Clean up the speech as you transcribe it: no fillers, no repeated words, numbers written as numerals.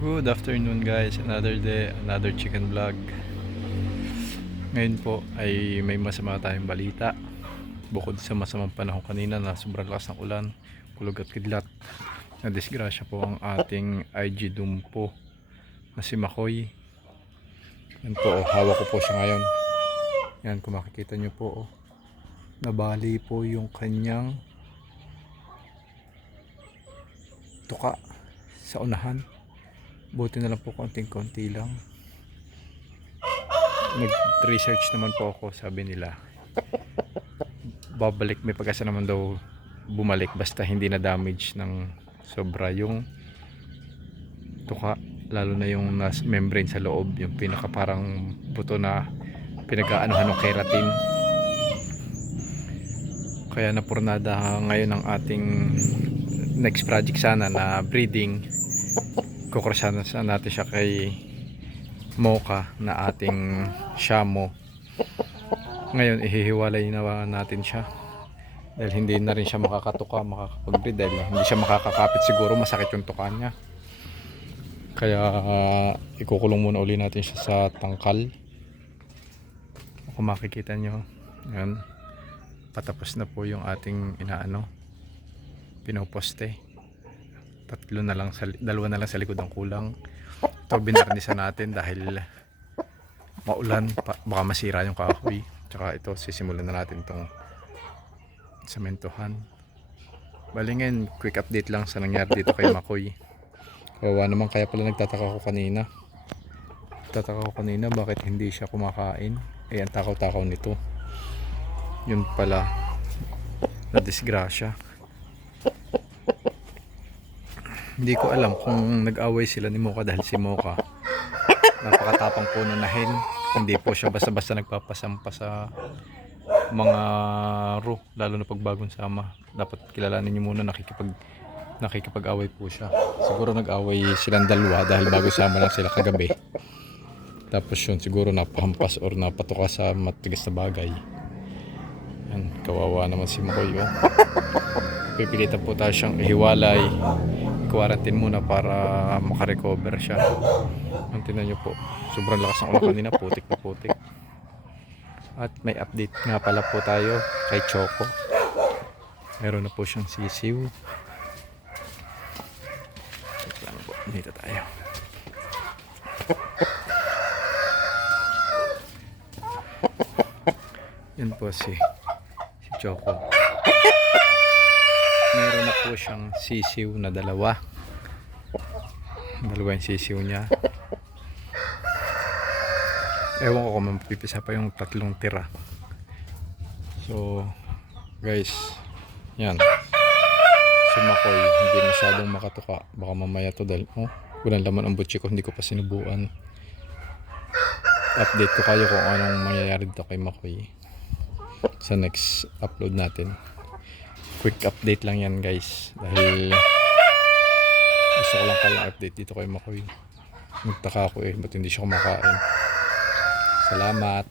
Good afternoon guys, another day, another chicken vlog. Ngayon po ay may masama tayong balita. Bukod sa masamang panahon kanina na sobrang lakas ng ulan, kulog at kidlat, na disgrasya po ang ating IG Dumpo na si Makoy. Yan po, hawak ko po siya ngayon. Yan, kung makikita nyo po, nabali po yung kanyang tuka sa unahan. Buti na lang po konting-konti lang. Nag-research naman po ako, sabi nila babalik, may pag-asa naman daw bumalik basta hindi na damage ng sobra yung tuka, lalo na yung membrane sa loob, yung pinaka parang buto na pinag-aanohan ng keratin. Kaya napurnada ngayon ang ating next project sana na breeding. Kukursahan natin siya kay Mocha na ating Shamo. Ngayon ihihiwalay na natin siya dahil hindi na rin siya makakatuka, makakapag-breed dahil hindi siya makakakapit, siguro masakit yung tuka niya. Kaya ikukulong muna uli natin siya sa tangkal. Kung makikita nyo, yan, patapos na po yung ating pinoposte. Dalawa na lang sa likod ang kulang. Ito binarnisa natin dahil maulan, baka masira yung kahoy. Tsaka ito sisimulan na natin itong sementohan. Bali ngayon, quick update lang sa nangyari dito kay Makoy. Kawawa naman, kaya pala nagtataka ko kanina bakit hindi siya kumakain. Ayan, takaw-takaw nito. Yun pala, na disgrasya. Hindi ko alam kung nag-away sila ni Mocha dahil si Mocha napakatapang po nunahin. Hindi po siya basta-basta nagpapasampa sa mga ro, lalo na pag bagong sama. Dapat kilalanin niyo muna, nakikipag-away po siya. Siguro nag-away silang dalawa dahil bago sama lang sila kagabi. Tapos yun, siguro napahampas or napatuka sa matigas na bagay. Yan, kawawa naman si Mokoy. Pipilitan po tayo siyang ihiwalay, quarantine muna para makarecover siya. Ang tinan nyo po, sobrang lakas ng ulan kanina, putik na putik. At may update nga pala po tayo kay Choco. Meron na po siyang sisiw. Dito tayo. Yan po si Choco. Meron na po siyang sisiw na dalawa yung sisiw niya. Ewan ko kung mapipisa pa yung tatlong tira. So guys, yan, si Makoy hindi masyadong makatuka. Baka mamaya to dahil walang laman ang butsi ko, hindi ko pa sinubuan. Update ko kayo kung anong mangyayari dito kay Makoy sa next upload natin. Quick update lang yan guys, dahil gusto ko lang kayong update dito kay Makoy. Nagtaka ako ba't hindi siya kumakain. Salamat.